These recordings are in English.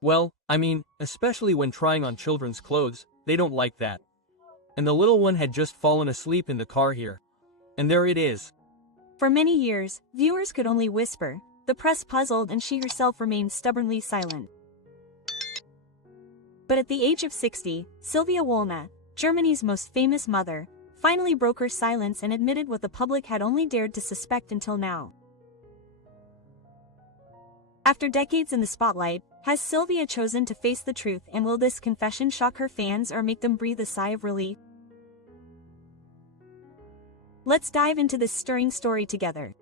Well, I mean, especially when trying on children's clothes, they don't like that. And the little one had just fallen asleep in the car here. And there it is. For many years, viewers could only whisper, the press puzzled, and she herself remained stubbornly silent. But at the age of 60, Sylvia Wollner, Germany's most famous mother, finally broke her silence and admitted what the public had only dared to suspect until now. After decades in the spotlight, has Sylvia chosen to face the truth, and will this confession shock her fans or make them breathe a sigh of relief? Let's dive into this stirring story together.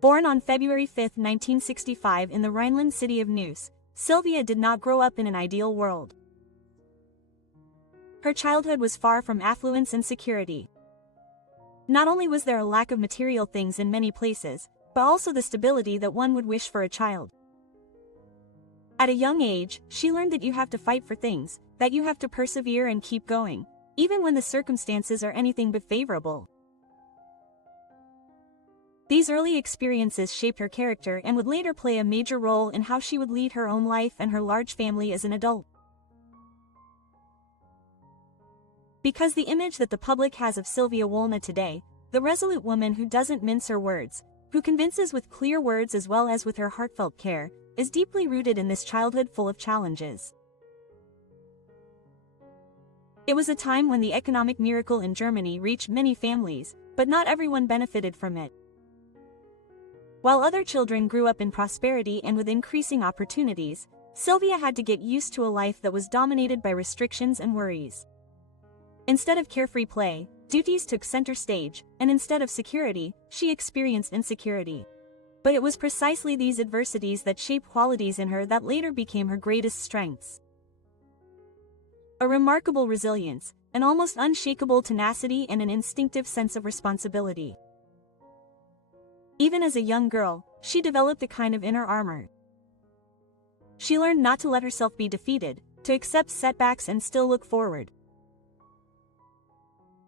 Born on February 5, 1965 in the Rhineland city of Neuss, Sylvia did not grow up in an ideal world. Her childhood was far from affluence and security. Not only was there a lack of material things in many places, but also the stability that one would wish for a child. At a young age, she learned that you have to fight for things, that you have to persevere and keep going, even when the circumstances are anything but favorable. These early experiences shaped her character and would later play a major role in how she would lead her own life and her large family as an adult. Because the image that the public has of Sylvia Wollner today, the resolute woman who doesn't mince her words, who convinces with clear words as well as with her heartfelt care, is deeply rooted in this childhood full of challenges. It was a time when the economic miracle in Germany reached many families, but not everyone benefited from it. While other children grew up in prosperity and with increasing opportunities, Sylvia had to get used to a life that was dominated by restrictions and worries. Instead of carefree play, duties took center stage, and instead of security, she experienced insecurity. But it was precisely these adversities that shaped qualities in her that later became her greatest strengths. A remarkable resilience, an almost unshakable tenacity, and an instinctive sense of responsibility. Even as a young girl, she developed a kind of inner armor. She learned not to let herself be defeated, to accept setbacks and still look forward.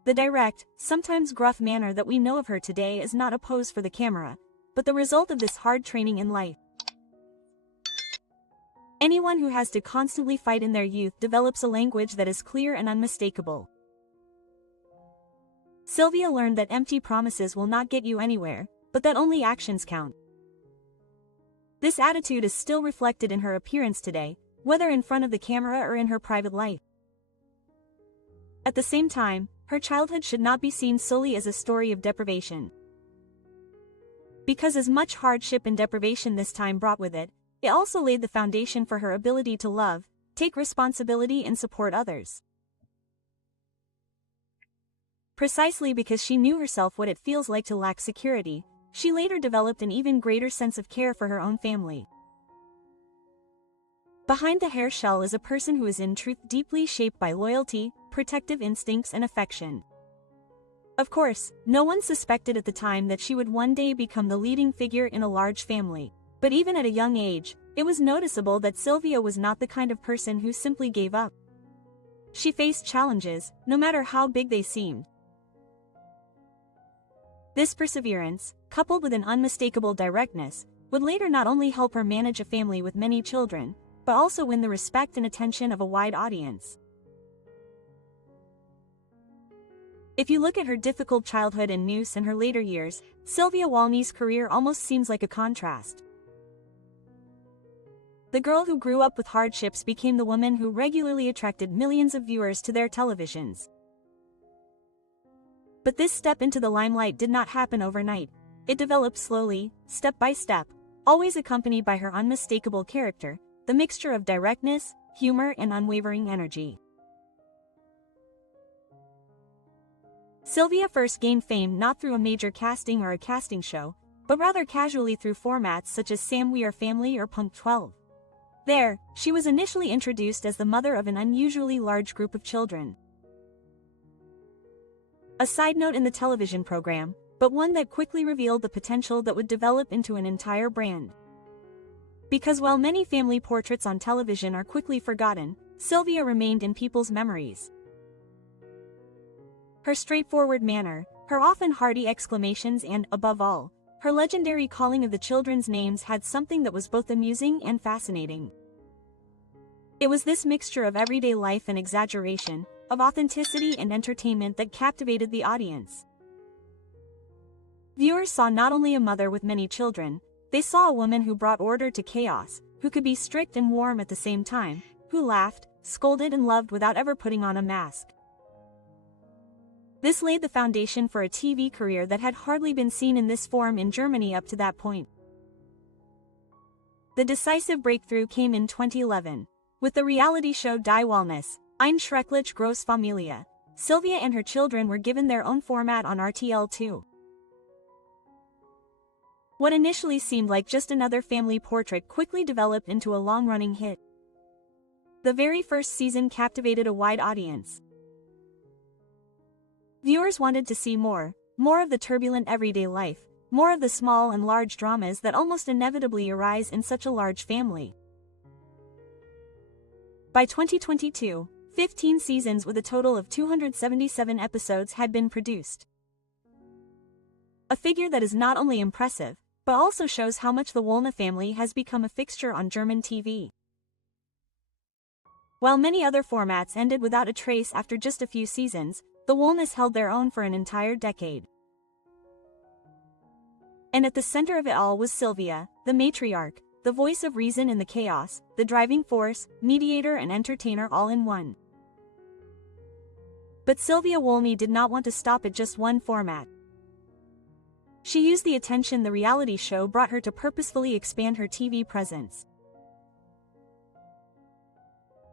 The direct, sometimes gruff manner that we know of her today is not a pose for the camera, but the result of this hard training in life. Anyone who has to constantly fight in their youth develops a language that is clear and unmistakable. Sylvia learned that empty promises will not get you anywhere, but that only actions count. This attitude is still reflected in her appearance today, whether in front of the camera or in her private life. At the same time, her childhood should not be seen solely as a story of deprivation. Because as much hardship and deprivation this time brought with it, it also laid the foundation for her ability to love, take responsibility, and support others. Precisely because she knew herself what it feels like to lack security, she later developed an even greater sense of care for her own family. Behind the hair shell is a person who is in truth deeply shaped by loyalty, protective instincts, and affection. Of course, no one suspected at the time that she would one day become the leading figure in a large family, but even at a young age, it was noticeable that Sylvia was not the kind of person who simply gave up. She faced challenges, no matter how big they seemed. This perseverance, coupled with an unmistakable directness, would later not only help her manage a family with many children, but also win the respect and attention of a wide audience. If you look at her difficult childhood in Neuss and her later years, Sylvia Wollner's career almost seems like a contrast. The girl who grew up with hardships became the woman who regularly attracted millions of viewers to their televisions. But this step into the limelight did not happen overnight. It developed slowly, step by step, always accompanied by her unmistakable character, the mixture of directness, humor, and unwavering energy. Sylvia first gained fame not through a major casting or a casting show, but rather casually through formats such as Sam We Are Family or Punk 12. There, she was initially introduced as the mother of an unusually large group of children. A side note in the television program, but one that quickly revealed the potential that would develop into an entire brand. Because while many family portraits on television are quickly forgotten, Sylvia remained in people's memories. Her straightforward manner, her often hearty exclamations, and, above all, her legendary calling of the children's names had something that was both amusing and fascinating. It was this mixture of everyday life and exaggeration, of authenticity and entertainment that captivated the audience. Viewers saw not only a mother with many children, they saw a woman who brought order to chaos, who could be strict and warm at the same time, who laughed, scolded and loved without ever putting on a mask. This laid the foundation for a TV career that had hardly been seen in this form in Germany up to that point. The decisive breakthrough came in 2011. With the reality show Die Wellness, Ein Schrecklich Grosse Familie, Sylvia and her children were given their own format on RTL2. What initially seemed like just another family portrait quickly developed into a long-running hit. The very first season captivated a wide audience. Viewers wanted to see more of the turbulent everyday life, more of the small and large dramas that almost inevitably arise in such a large family. By 2022, 15 seasons with a total of 277 episodes had been produced. A figure that is not only impressive, but also shows how much the Wollner family has become a fixture on German TV. While many other formats ended without a trace after just a few seasons, the Wollners held their own for an entire decade. And at the center of it all was Sylvia, the matriarch, the voice of reason in the chaos, the driving force, mediator and entertainer all in one. But Sylvia Wollny did not want to stop at just one format. She used the attention the reality show brought her to purposefully expand her TV presence.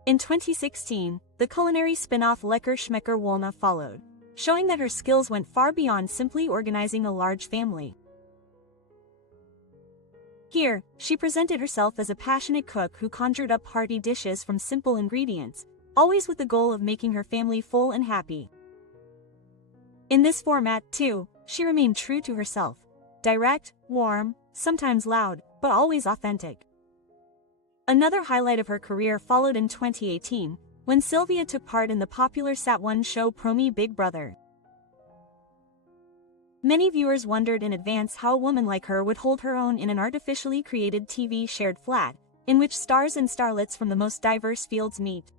In 2016, the culinary spin-off Lecker Schmecker Wollner followed, showing that her skills went far beyond simply organizing a large family. Here, she presented herself as a passionate cook who conjured up hearty dishes from simple ingredients, always with the goal of making her family full and happy. In this format, too, she remained true to herself. Direct, warm, sometimes loud, but always authentic. Another highlight of her career followed in 2018, when Sylvia took part in the popular Sat1 show Promi Big Brother. Many viewers wondered in advance how a woman like her would hold her own in an artificially created TV shared flat, in which stars and starlets from the most diverse fields meet.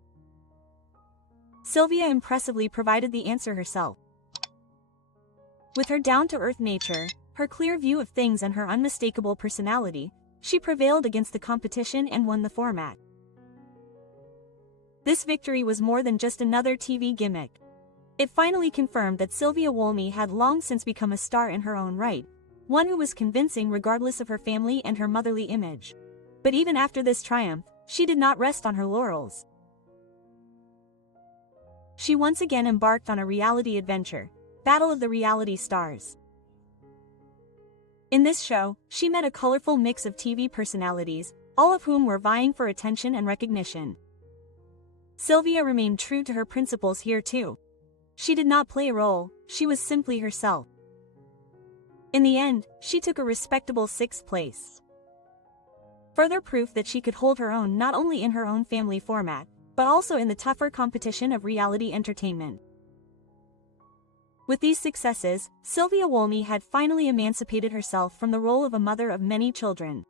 Sylvia impressively provided the answer herself. With her down-to-earth nature, her clear view of things and her unmistakable personality, she prevailed against the competition and won the format. This victory was more than just another TV gimmick. It finally confirmed that Sylvia Wollny had long since become a star in her own right, one who was convincing regardless of her family and her motherly image. But even after this triumph, she did not rest on her laurels. She once again embarked on a reality adventure, Battle of the Reality Stars. In this show, she met a colorful mix of TV personalities, all of whom were vying for attention and recognition. Sylvia remained true to her principles here too. She did not play a role, she was simply herself. In the end, she took a respectable 6th place. Further proof that she could hold her own not only in her own family format, but also in the tougher competition of reality entertainment. With these successes, Sylvia Wollny had finally emancipated herself from the role of a mother of many children.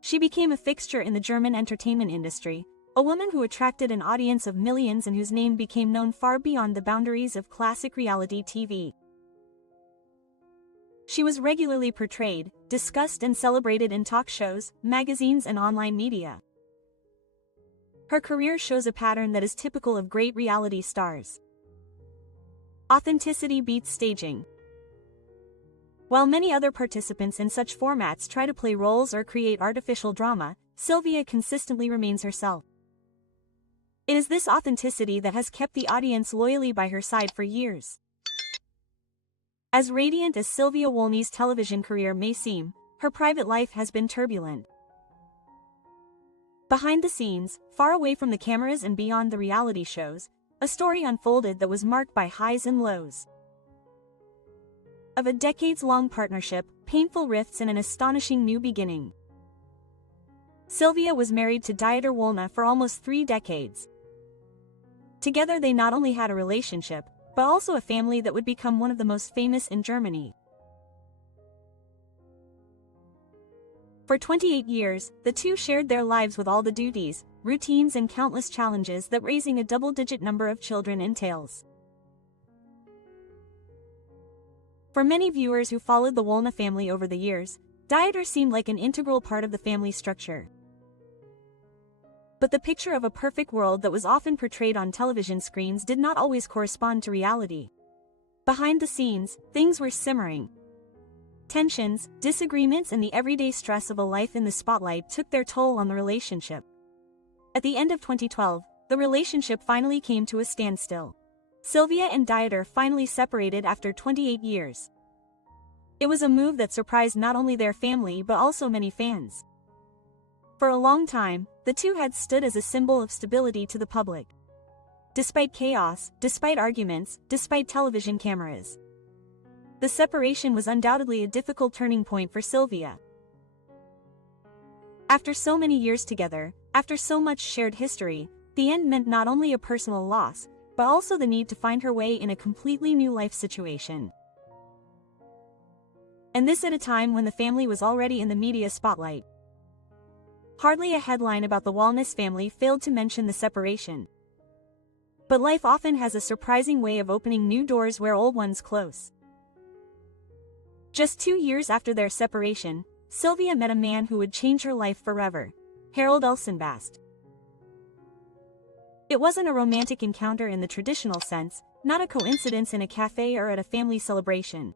She became a fixture in the German entertainment industry, a woman who attracted an audience of millions and whose name became known far beyond the boundaries of classic reality TV. She was regularly portrayed, discussed and celebrated in talk shows, magazines and online media. Her career shows a pattern that is typical of great reality stars. Authenticity beats staging. While many other participants in such formats try to play roles or create artificial drama, Sylvia consistently remains herself. It is this authenticity that has kept the audience loyally by her side for years. As radiant as Sylvia Wollny's television career may seem, her private life has been turbulent. Behind the scenes, far away from the cameras and beyond the reality shows, a story unfolded that was marked by highs and lows. Of a decades-long partnership, painful rifts and an astonishing new beginning. Sylvia was married to Dieter Wollner for almost 3 decades. Together they not only had a relationship, but also a family that would become one of the most famous in Germany. For 28 years, the two shared their lives with all the duties, routines and countless challenges that raising a double-digit number of children entails. For many viewers who followed the Wolna family over the years, Dieter seemed like an integral part of the family structure. But the picture of a perfect world that was often portrayed on television screens did not always correspond to reality. Behind the scenes, things were simmering. Tensions, disagreements and the everyday stress of a life in the spotlight took their toll on the relationship. At the end of 2012, the relationship finally came to a standstill. Sylvia and Dieter finally separated after 28 years. It was a move that surprised not only their family but also many fans. For a long time, the two had stood as a symbol of stability to the public. Despite chaos, despite arguments, despite television cameras. The separation was undoubtedly a difficult turning point for Sylvia. After so many years together, after so much shared history, the end meant not only a personal loss, but also the need to find her way in a completely new life situation. And this at a time when the family was already in the media spotlight. Hardly a headline about the Walnes family failed to mention the separation. But life often has a surprising way of opening new doors where old ones close. Just 2 years after their separation, Sylvia met a man who would change her life forever, Harold Elsenbast. It wasn't a romantic encounter in the traditional sense, not a coincidence in a cafe or at a family celebration.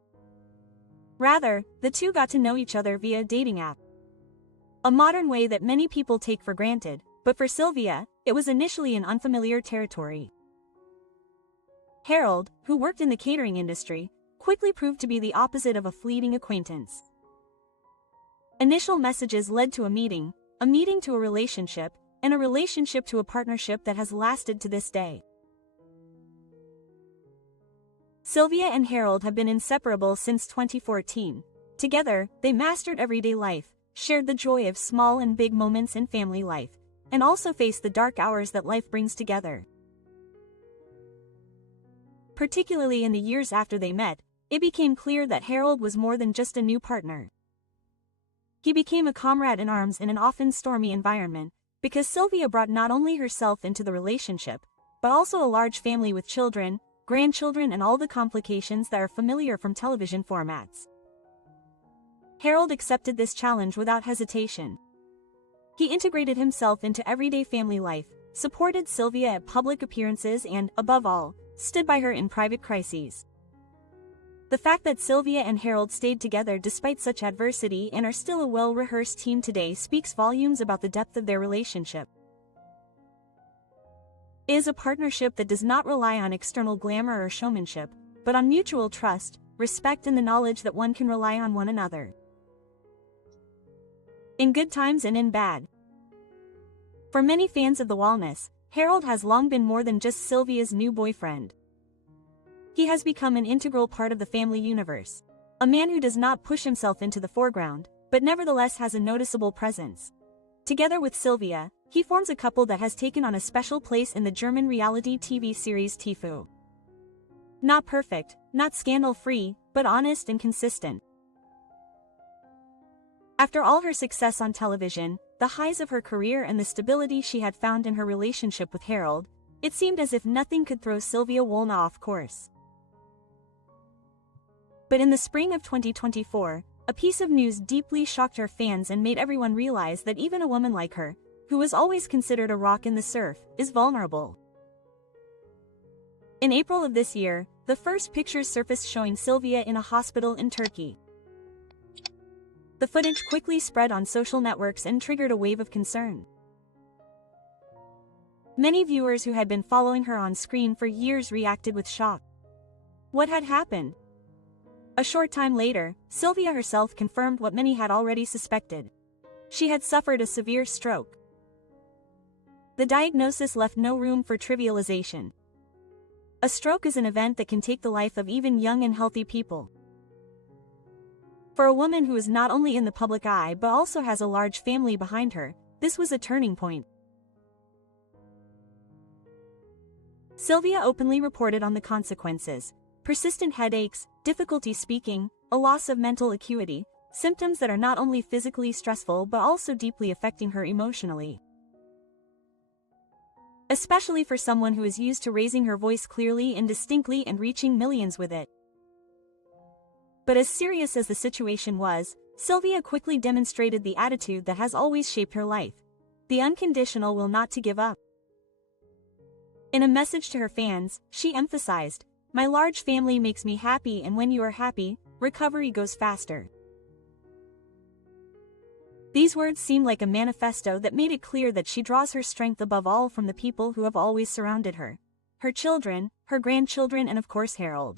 Rather, the two got to know each other via a dating app. A modern way that many people take for granted, but for Sylvia, it was initially an unfamiliar territory. Harold, who worked in the catering industry, quickly proved to be the opposite of a fleeting acquaintance. Initial messages led to a meeting to a relationship, and a relationship to a partnership that has lasted to this day. Sylvia and Harold have been inseparable since 2014. Together, they mastered everyday life, shared the joy of small and big moments in family life, and also faced the dark hours that life brings together. Particularly in the years after they met, it became clear that Harold was more than just a new partner. He became a comrade in arms in an often stormy environment, because Sylvia brought not only herself into the relationship, but also a large family with children, grandchildren and all the complications that are familiar from television formats. Harold accepted this challenge without hesitation. He integrated himself into everyday family life, supported Sylvia at public appearances and, above all, stood by her in private crises. The fact that Sylvia and Harold stayed together despite such adversity and are still a well-rehearsed team today speaks volumes about the depth of their relationship. It is a partnership that does not rely on external glamour or showmanship, but on mutual trust, respect and the knowledge that one can rely on one another. In good times and in bad. For many fans of the Walnes, Harold has long been more than just Sylvia's new boyfriend. He has become an integral part of the family universe. A man who does not push himself into the foreground, but nevertheless has a noticeable presence. Together with Sylvia, he forms a couple that has taken on a special place in the German reality TV series Tifu. Not perfect, not scandal-free, but honest and consistent. After all her success on television, the highs of her career and the stability she had found in her relationship with Harold, it seemed as if nothing could throw Sylvia Wolna off course. But in the spring of 2024, a piece of news deeply shocked her fans and made everyone realize that even a woman like her, who was always considered a rock in the surf, is vulnerable. In April of this year, the first pictures surfaced showing Sylvia in a hospital in Turkey. The footage quickly spread on social networks and triggered a wave of concern. Many viewers who had been following her on screen for years reacted with shock. What had happened? A short time later, Sylvia herself confirmed what many had already suspected. She had suffered a severe stroke. The diagnosis left no room for trivialization. A stroke is an event that can take the life of even young and healthy people. For a woman who is not only in the public eye but also has a large family behind her, this was a turning point. Sylvia openly reported on the consequences: persistent headaches, difficulty speaking, a loss of mental acuity, symptoms that are not only physically stressful but also deeply affecting her emotionally. Especially for someone who is used to raising her voice clearly and distinctly and reaching millions with it. But as serious as the situation was, Sylvia quickly demonstrated the attitude that has always shaped her life: the unconditional will not to give up. In a message to her fans, she emphasized, "My large family makes me happy, and when you are happy, recovery goes faster." These words seem like a manifesto that made it clear that she draws her strength above all from the people who have always surrounded her: her children, her grandchildren, and of course Harold.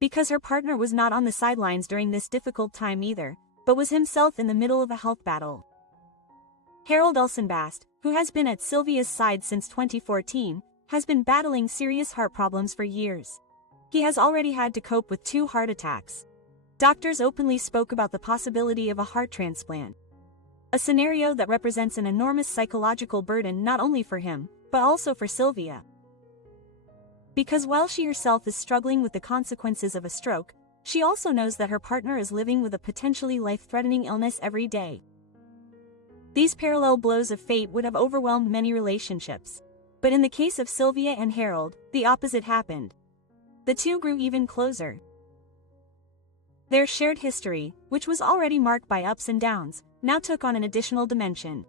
Because her partner was not on the sidelines during this difficult time either, but was himself in the middle of a health battle. Harold Ulsenbast, who has been at Sylvia's side since 2014, has been battling serious heart problems for years. He has already had to cope with 2 heart attacks. Doctors openly spoke about the possibility of a heart transplant, a scenario that represents an enormous psychological burden not only for him, but also for Sylvia. Because while she herself is struggling with the consequences of a stroke, she also knows that her partner is living with a potentially life-threatening illness every day. These parallel blows of fate would have overwhelmed many relationships. But in the case of Sylvia and Harold, the opposite happened. The two grew even closer. Their shared history, which was already marked by ups and downs, now took on an additional dimension.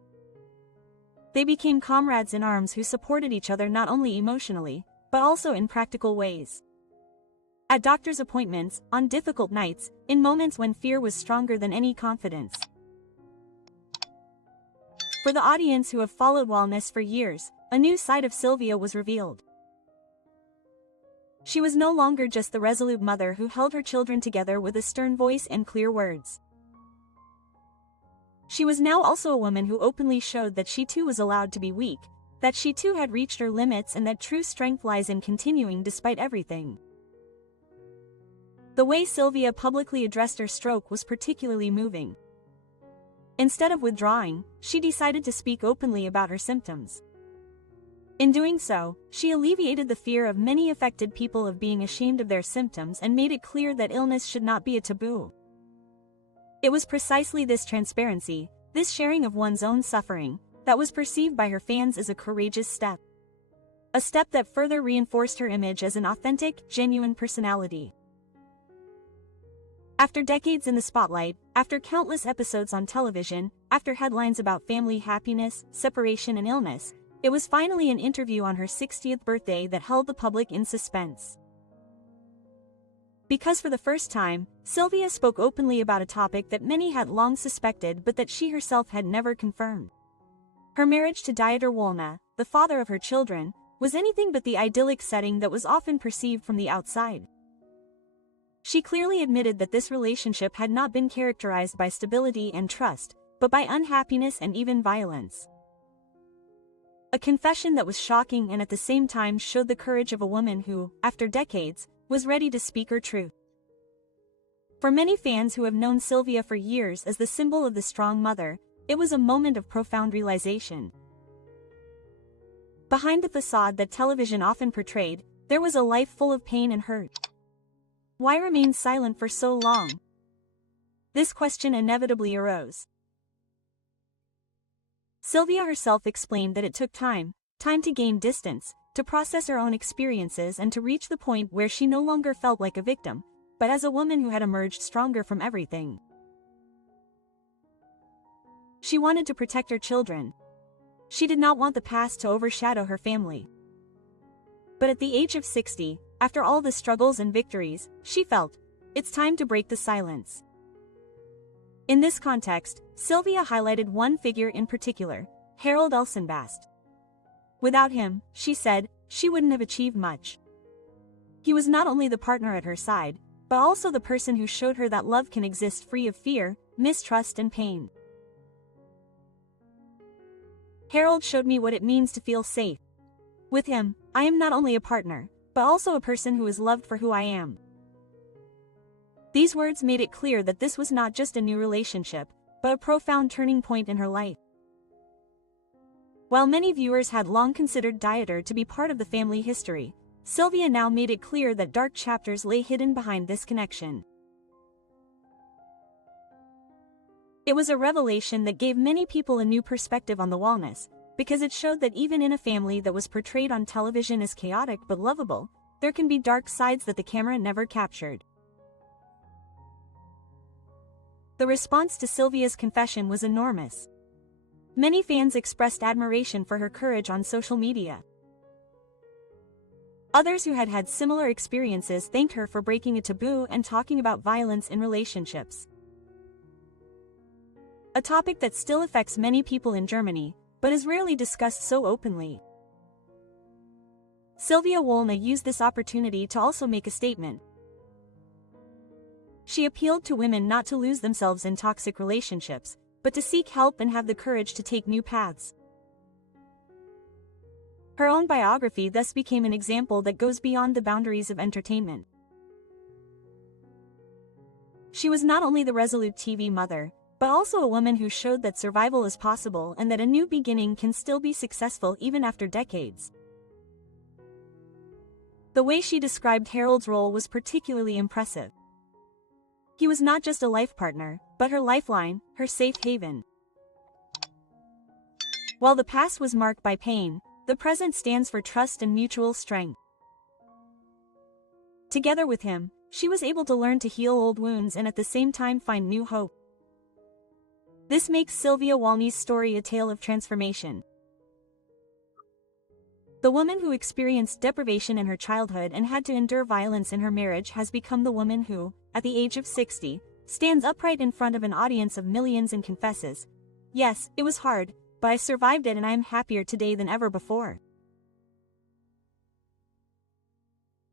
They became comrades in arms who supported each other not only emotionally, but also in practical ways. At doctor's appointments, on difficult nights, in moments when fear was stronger than any confidence. For the audience who have followed Wellness for years, a new side of Sylvia was revealed. She was no longer just the resolute mother who held her children together with a stern voice and clear words. She was now also a woman who openly showed that she too was allowed to be weak, that she too had reached her limits, and that true strength lies in continuing despite everything. The way Sylvia publicly addressed her stroke was particularly moving. Instead of withdrawing, she decided to speak openly about her symptoms. In doing so, she alleviated the fear of many affected people of being ashamed of their symptoms and made it clear that illness should not be a taboo. It was precisely this transparency, this sharing of one's own suffering, that was perceived by her fans as a courageous step. A step that further reinforced her image as an authentic, genuine personality. After decades in the spotlight, after countless episodes on television, after headlines about family happiness, separation, and illness, it was finally an interview on her 60th birthday that held the public in suspense. Because for the first time, Sylvia spoke openly about a topic that many had long suspected but that she herself had never confirmed. Her marriage to Dieter Wollner, the father of her children, was anything but the idyllic setting that was often perceived from the outside. She clearly admitted that this relationship had not been characterized by stability and trust, but by unhappiness and even violence. A confession that was shocking and at the same time showed the courage of a woman who, after decades, was ready to speak her truth. For many fans who have known Sylvia for years as the symbol of the strong mother, it was a moment of profound realization. Behind the facade that television often portrayed, there was a life full of pain and hurt. Why remain silent for so long? This question inevitably arose. Sylvia herself explained that it took time to gain distance, to process her own experiences, and to reach the point where she no longer felt like a victim, but as a woman who had emerged stronger from everything. She wanted to protect her children. She did not want the past to overshadow her family. But at the age of 60, after all the struggles and victories, she felt, it's time to break the silence. In this context, Sylvia highlighted one figure in particular, Harold Ulsenbast. Without him, she said, she wouldn't have achieved much. He was not only the partner at her side, but also the person who showed her that love can exist free of fear, mistrust, and pain. Harold showed me what it means to feel safe. With him, I am not only a partner, but also a person who is loved for who I am. These words made it clear that this was not just a new relationship, but a profound turning point in her life. While many viewers had long considered Dieter to be part of the family history, Sylvia now made it clear that dark chapters lay hidden behind this connection. It was a revelation that gave many people a new perspective on the wellness, because it showed that even in a family that was portrayed on television as chaotic but lovable, there can be dark sides that the camera never captured. The response to Sylvia's confession was enormous. Many fans expressed admiration for her courage on social media. Others who had had similar experiences thanked her for breaking a taboo and talking about violence in relationships. A topic that still affects many people in Germany, but is rarely discussed so openly. Sylvia Wollner used this opportunity to also make a statement. She appealed to women not to lose themselves in toxic relationships, but to seek help and have the courage to take new paths. Her own biography thus became an example that goes beyond the boundaries of entertainment. She was not only the resolute TV mother, but also a woman who showed that survival is possible and that a new beginning can still be successful even after decades. The way she described Harold's role was particularly impressive. He was not just a life partner, but her lifeline, her safe haven. While the past was marked by pain, the present stands for trust and mutual strength. Together with him, she was able to learn to heal old wounds and at the same time find new hope. This makes Sylvia Wollner's story a tale of transformation. The woman who experienced deprivation in her childhood and had to endure violence in her marriage has become the woman who, at the age of 60, stands upright in front of an audience of millions and confesses, "Yes, it was hard, but I survived it and I am happier today than ever before."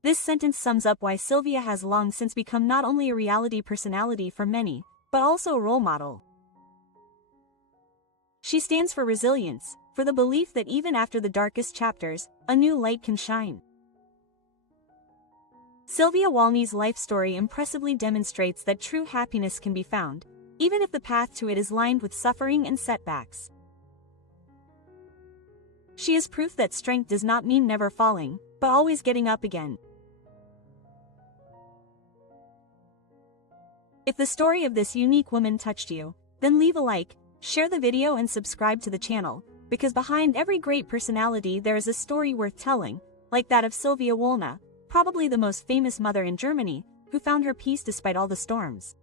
This sentence sums up why Sylvia has long since become not only a reality personality for many, but also a role model. She stands for resilience, for the belief that even after the darkest chapters, a new light can shine. Sylvia Wollner's life story impressively demonstrates that true happiness can be found, even if the path to it is lined with suffering and setbacks. She is proof that strength does not mean never falling, but always getting up again. If the story of this unique woman touched you, then leave a like, share the video and subscribe to the channel, because behind every great personality there is a story worth telling, like that of Sylvia Wollner, probably the most famous mother in Germany, who found her peace despite all the storms.